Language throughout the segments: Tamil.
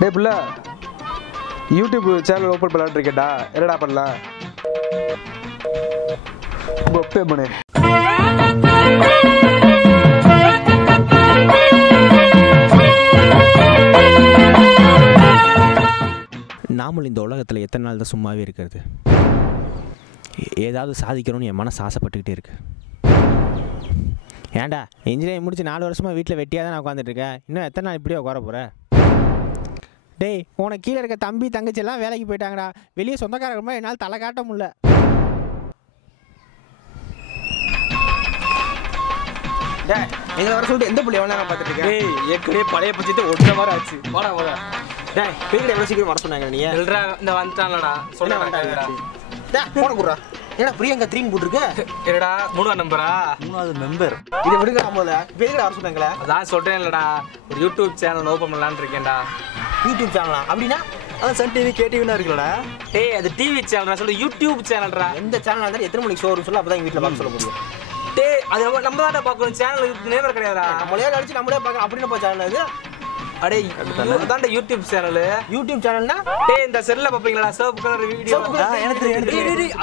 டேய் புள்ள யூடியூப் சேனல் ஓப்பன் பண்ணலான்னு இருக்கேன்டா. என்னடா பண்ணலாம்? பே பண்ணு. நாமல் இந்த உலகத்தில் எத்தனை நாள் தான் சும்மாவே இருக்கிறது? ஏதாவது சாதிக்கணும்னு என் மனசு ஆசைப்பட்டுக்கிட்டே இருக்கு. ஏன்டா இன்ஜினியரிங் முடிச்சு 4 வருஷமாக வீட்டில் வெட்டியாக தான் நான் உட்காந்துட்ருக்கேன். இன்னும் எத்தனை நாள் இப்படியே உட்கார போகிறேன்? டேய் உனக்கு கீழே இருக்க தம்பி தங்கச்சி எல்லாம் வேலைக்கு போயிட்டாங்கடா. வெளியே சொந்தக்காரங்க என்னால் தலை காட்ட முடியல. எங்களை வர சொல்லிட்டு எந்த பிள்ளை எவ்வளோ நேரம் பார்த்துட்டு இருக்கேன்? ஏற்கனவே பழைய பட்சத்தை ஒன்றரை வாரம் ஆச்சு. வாடா வாடா. டேய் பெரிய எவ்வளோ சீக்கிரம் வர சொன்னாங்க? நீ இந்த வந்துட்டான்லடா சொல்ல போன கூடா. ஏன்னா பிரியங்கா 3 போட்டுருக்க. என்னடா 3ஆம் நம்பரா? 3வது மெம்பர். இதை விடுங்க. நம்மள பெரிய வர சொன்னாங்களே. அதான் சொல்றேன் இல்லடா, ஒரு யூடியூப் சேனல் ஓப்பன் பண்ணலான்னு இருக்கேன்டா. யூடியூப் சேனலா? அப்படின்னா அதான் சன் டிவி கேடிவினா இருக்குல்லடா. டேய் அது டிவி சேனல்டா, சொல்லு யூடியூப் சேனல்டா. எந்த சேனல் இருந்தாலும் எத்தனை மணிக்கு ஷோ வரும் சொல்லு, அப்பதான் வீட்டில் பார்க்க சொல்ல முடியும். டேய் அது நம்ம தானே பார்க்கணும், சேனல் நேரம் கிடையாதா? நம்மளே அடிச்சு நம்மளே பார்க்க அப்படின்னு போய் சேனல் அது. அடே அதான்டா யூடியூப் சேனல். யூடியூப் சேனல்னா டேய் இந்த செல்ல பாப்பீங்களா சிவப்பு கலர் வீடியோ? எனக்கு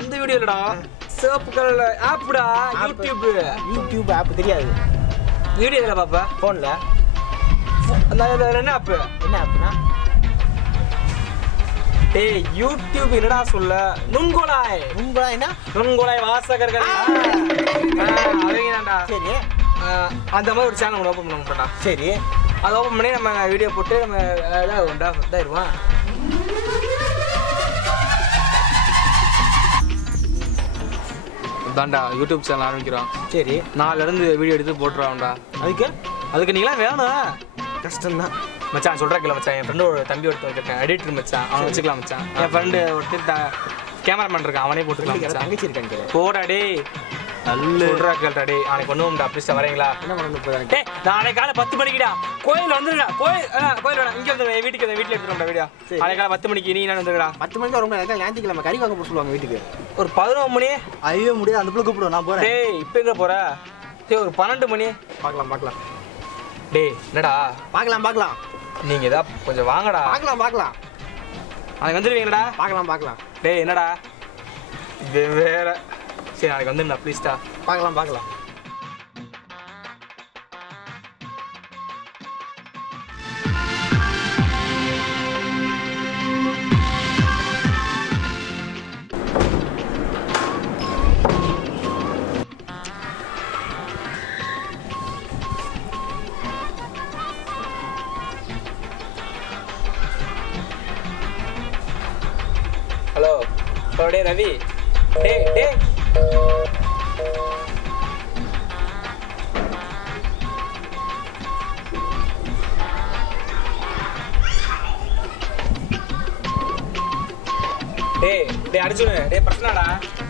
அந்த வீடியோ இல்லடா, சிவப்பு கலர் ஆப்டா யூடியூப் ஆப் தெரியாது. வீடியோ இல்ல பாப்பா போன்ல. அந்த என்ன ஆப்? என்ன ஆப்னா? டேய் யூடியூப் என்னடா சொல்ல? நுண்குழாய். நுண்குழாய்னா நுண்குழாய் வாசகர்கள். அவங்கதான்டா. சரி அந்த மாதிரி ஒரு சேனல் ஓப்பன் பண்ண போறடா. சரி அதை ஓப்பன் பண்ணி நம்ம வீடியோ போட்டு நம்ம இதாயிருவான். தான்டா யூடியூப் சேனல் ஆரம்பிக்கிறோம். சரி 4 இருந்து வீடியோ எடுத்து போட்டுருவான்டா. அதுக்கு நீங்களாம் வேணும். கஷ்டம்தான் மச்சான் சொல்கிறேன் கேளு மச்சான். என் ஃப்ரெண்டு ஒரு தம்பி ஒருத்தர் இருக்கேன், எடிட்டர் மச்சான். அவனை வச்சுக்கலாம் மச்சான். என் ஃப்ரெண்டு ஒருத்தர் கேமராமேன் இருக்கான், அவனே போட்டுக்கலாம். தங்கச்சி இருக்காங்க. போடா டே சொல்றா கேள்டா டே. நாளைக்கு பண்ணுவோம்டா. ப்ளீஸ் வரீங்களா? என்ன பண்ணணும் போறாங்க? டே நாளைக்கு காலை 10 மணிக்குடா கோயில் வந்துருடா. கோயில் வேணாம், இங்கே வந்து வீட்டுக்கு வீட்டில் எடுத்துருவோம்டா வீடியோ. நாளைக்கு காலை 10 மணிக்கு நீ என்ன வந்துருடா? 10 மணிக்கு ரொம்ப நேரம் ஞாயிற்றுக்கிழமை கறி வாங்க போக சொல்லுவாங்க வீட்டுக்கு. ஒரு 11 மணி. ஐயோ முடியாது, அந்த பிள்ளை கூப்பிடுவோம். நான் போறேன். டேய் இப்போ எங்கே போற? டேய் ஒரு 12 மணி பார்க்கலாம். டேய் என்னடா பார்க்கலாம். நீங்கள் ஏதா கொஞ்சம் வாங்கடா. பார்க்கலாம். நாளைக்கு வந்துடுவீங்கடா. பார்க்கலாம். டேய் என்னடா வேற? சரி நாளைக்கு வந்துடுண்ணா ப்ளீஸ்டா. பார்க்கலாம். ஹலோ டே ரவி. டே அர்ஜுன். டே பிரச்சனைடா?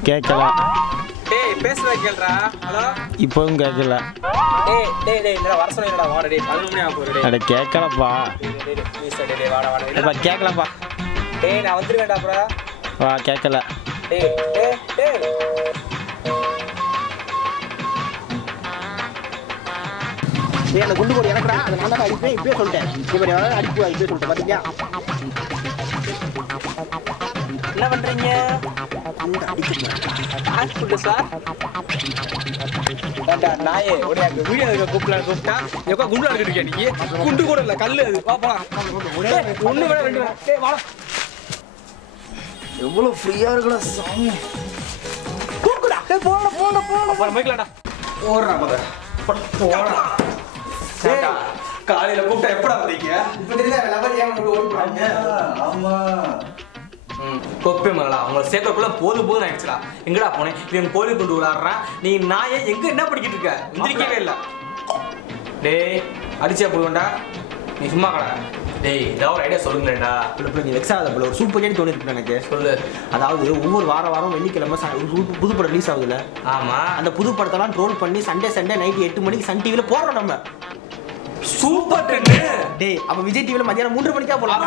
கேட்கல. டேய் பேசுறத கேளுடா. ஹலோ இப்போவும் கேட்கல. டேய் என்னடா வர சொன்னீங்கடா? வாடா டேய் 11 மணி ஆக போகுது. அட கேட்கலப்பா. டேய் ப்ளீஸ் டேய் வாடா. இல்லப்பா கேட்கலப்பா. டேய் நான் வந்துருவேன்டா அப்புறம். வா கேட்கல. டேய் அந்த குண்டு போடு எனக்குடா. அதை நான் தான் அடிப்பேன். இப்பயே சொல்லிட்டேன். இப்படி அடிப்பு இப்பயே சொல்லிட்டேன். பார்த்தீங்களா என்ன பண்றீங்க? Hospital sir. நாயே உடைய வீடியோ கூப்பிட்டா எப்போ குண்டு எடுக்கிட்டு இருக்கேன்? நீ குண்டு கூட இல்லை, கல்லு அது. போலாம். ஒன்று வேணா 2 வேணா. டேய் வாடா. எவ்வளோ ஃப்ரீயாக இருக்கடா சாமி. கூக்குடா. டேய் போடா. அப்புறம் போய்க்கலாம்டா. ஓடுறா மத. போடா. சேட்டா காலையில கூப்பிட்டா எப்படா வந்தீங்க? இப்போ தெரியல லவர் ஏன் ஓடி போறாங்க? ஆமா. கொப்பே மகளா அவங்கள சேர்க்கக்குள்ள போதும் ஆயிடுச்சுடா. எங்கடா போனேன்? இவன் கோயில் கொண்டு விளாடுறான். நீ நாயை எங்க என்ன படிக்கிட்டு இருக்க? எந்திரிக்கவே இல்லை. டேய் அடிச்சா போடுவேன்டா. நீ சும்மா கடை. டேய் ஏதாவது ஒரு ஐடியா சொல்லுங்களேன்டா. இப்போ நீ வெக்ஸாத போல ஒரு சூப்பர் கேட்டு தோணிருக்கு எனக்கு. சொல்லு. அதாவது ஒவ்வொரு வாரம் வெள்ளிக்கிழமை புது படம் ரிலீஸ் ஆகுதுல்ல? ஆமா. அந்த புது படத்தெல்லாம் ட்ரோல் பண்ணி சண்டே நைட் 8 மணிக்கு சன் டிவியில் போடுறோம் நம்ம. Super trend. டேய் அப்ப விஜய் டிவியில் மதியானம் 3 மணிக்கா போலாம்.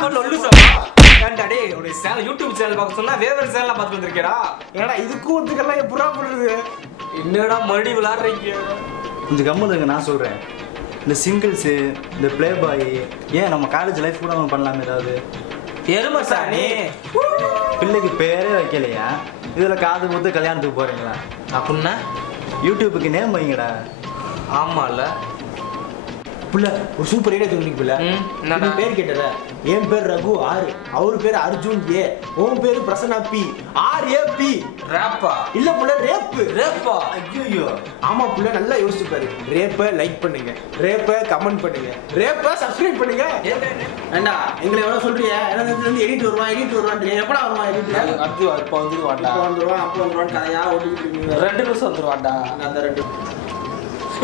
ஏன்டா டேய் உடைய சேனல் யூடியூப் சேனல் பார்க்க சொன்னா வேற சேனல்ல பார்த்து வந்திருக்கேடா. ஏடா இதுக்கு ஒத்துக்கலாம் எப்படா பண்ணுறது? என்னடா மறுபடியும் விளையாடுறீங்க? கொஞ்சம் கம்முனுங்க, நான் சொல்றேன். இந்த சிங்கிள்ஸு இந்த ப்ளே பாய் ஏன் நம்ம காலேஜ் லைஃப் கூட நம்ம பண்ணலாமே ஏதாவது. எருமை சாணி. பிள்ளைக்கு பேரே வைக்கலையா, இதில் காது முத்து கல்யாணத்துக்கு போகிறீங்களா? அப்படின்னா யூடியூபுக்கு நேம் வைங்கடா. ஆமாம்ல. புள்ள ஒரு சூப்பர் ஐடியா தோணுங்க புள்ள. என்னடா பேர் கேட்டத? என் பேர் ரகு ஆர், அவர் பேர் அர்ஜுன் ஏ, உன் பேர் Prasanna B, R A B. ரேப்பா? இல்ல புள்ள ரேப்பு. ரேப்பா? ஐயோ. ஆமா புள்ள, நல்லா யோசிச்சு பாரு. ரேப்பை லைக் பண்ணுங்க, ரேப்பை கமெண்ட் பண்ணுங்க, ரேப்பை சப்ஸ்கிரைப் பண்ணுங்க. ஏண்டா எங்களை எவ்வளவு சொல்றிய? எனக்கு எடிட் வருவான் எடிட் வருவான், எப்படா வருவான் எடிட்ல? அது இப்போ வந்துருவான்டா. இப்போ வந்துருவான் அப்போ வந்துருவான் கதையா ஓட்டிட்டு இருக்கீங்க. 2 நிமிஷம் வந்துருவான்டா. அந்த 2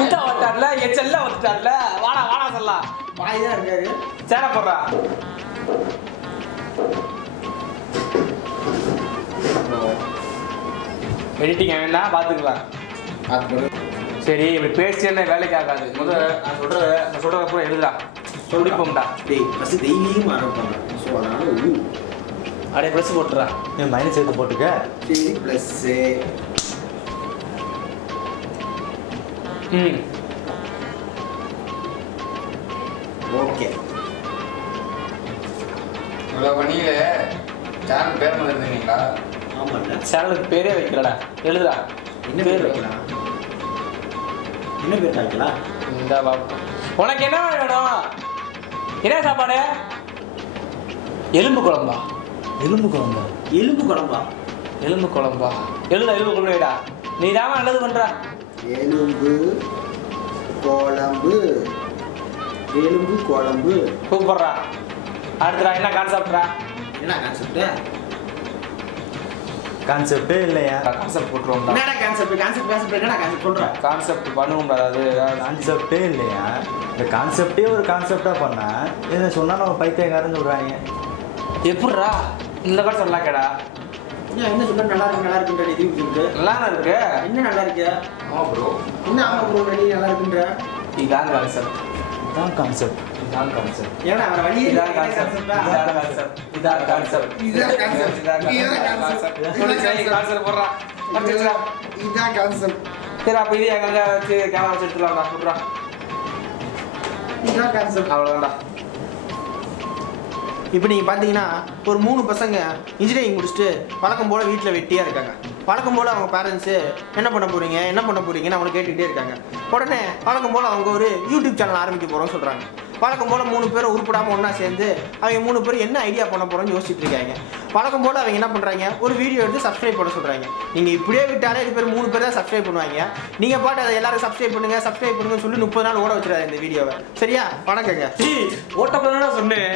இந்த வந்துட்டார்ல, என் செல்ல வந்துட்டார்ல. வாடா வாடா சொல்லலாம். பாய் தான் இருக்காரு. சேர போடுறா. எடிட்டிங் வேண்டாம், பார்த்துக்கலாம். சரி, இப்படி பேசி என்ன வேலைக்கு ஆகாது. முதல்ல நான் சொல்கிறத அப்புறம் எழுதுடா. சொல்லிப்போம்டா. டேய் ஃபஸ்ட்டு டெய்லியும் ஆரம்பிப்பாங்க. ஸோ அதனால அப்படியே ப்ளஸ் போட்டுறா. என் மைனஸ் சேர்த்து போட்டுக்க. சரி ப்ளஸ்ஸு. ஓகே. இவ்வளோ பண்ணீங்களே, சேனல் பேர் மாதிரி இருந்தீங்களா? ஆமாம்ல. சேனலுக்கு பேரே வைக்கலடா. எழுதுடா. என்ன பேர் வைக்கலாம்? என்ன பேர் வைக்கலாம்? இந்த பாப்பா, உனக்கு என்ன வேணும்? என்ன சாப்பாடு? எலும்பு குழம்பா? எலும்பு குழம்பா? எலும்பு குழம்பா? எலும்பு குழம்பா? எலும்பு குழம்புடா. நீ தாமா நல்லது பண்ற. எலும்பு குழம்பு. எலும்பு குழம்பு கூப்பிடுறா. அடுத்துடா, என்ன கான்செப்ட்ரா? என்ன கான்செப்ட்? கான்செப்டே இல்லையா? கான்செப்ட் போட்டுருவோம்டா. என்னடா கான்செப்ட்? கான்செப்ட் என்னடா கான்செப்ட் சொல்ற? கான்செப்ட் பண்ணுவோம்டா. அது கான்செப்டே இல்லையா? இந்த கான்செப்டே ஒரு கான்செப்டாக பண்ணா இதை சொன்னால் நம்ம பைத்தியக்காரன்னு சொல்கிறாங்க. எப்படிரா இந்த கார்டு சொல்லலாம் கேடா? ஏன் என்ன சொல்ற? நல்லா இருக்கு நல்லா இருக்குன்ற இது இருக்கு. நல்லா இருக்கு. என்ன நல்லா இருக்கு? ஆமாம் ப்ரோ. என்ன ஆமா ப்ரோ நீ நல்லா இருக்குன்ற? இதான் கான்செப்ட். இதுதான் கான்செப்ட். இதான் கான்செப்ட். ஏன்னா அவர வழி இதான் கான்செப்ட். இதான் கான்செப்ட். இதான் கான்செப்ட். இதான் கான்செப்ட். இதான் கான்செப்ட். ஒரு சை கான்செப்ட் போடுறா. வந்துச்சுடா. இதான் கான்செப்ட். சரி, அப்ப இது எங்க வச்சு கேமரா வச்சு எடுத்துலாம்டா. போடுறா. இதான் கான்செப்ட். அவ்வளவுதான்டா. இப்போ நீங்கள் பார்த்தீங்கன்னா ஒரு 3 பசங்க இன்ஜினியரிங் முடிச்சுட்டு வழக்கம் போல் வீட்டில் வெட்டியாக இருக்காங்க. வழக்கம் போல் அவங்க பேரண்ட்ஸு என்ன பண்ண போகிறீங்கன்னு அவங்க கேட்டுக்கிட்டே இருக்காங்க. உடனே வழக்கம் போல் அவங்க ஒரு யூடியூப் சேனல் ஆரம்பிக்க போகிறோம்னு சொல்கிறாங்க. வழக்கம் போல் 3 பேரும் உருப்படாமல் ஒன்றா சேர்ந்து அவங்க 3 பேரும் என்ன ஐடியா பண்ண போகிறோம்னு யோசிச்சுட்டு இருக்காங்க. வழக்கம் போல் அவங்க என்ன பண்ணுறாங்க, ஒரு வீடியோ எடுத்து சப்ஸ்கிரைப் பண்ண சொல்கிறாங்க. நீங்கள் இப்படியே விட்டாலே இது பேர் 3 பேர் தான் சப்ஸ்கிரைப் பண்ணுவாங்க. நீங்கள் பாட்டு அதை எல்லாரும் சப்ஸ்கிரைப் பண்ணுங்கன்னு சொல்லி 30 நாள் ஓட வச்சுடாது இந்த வீடியோவை. சரியா? வணக்கங்க. ஓட்ட பண்ணா சொன்னேன்.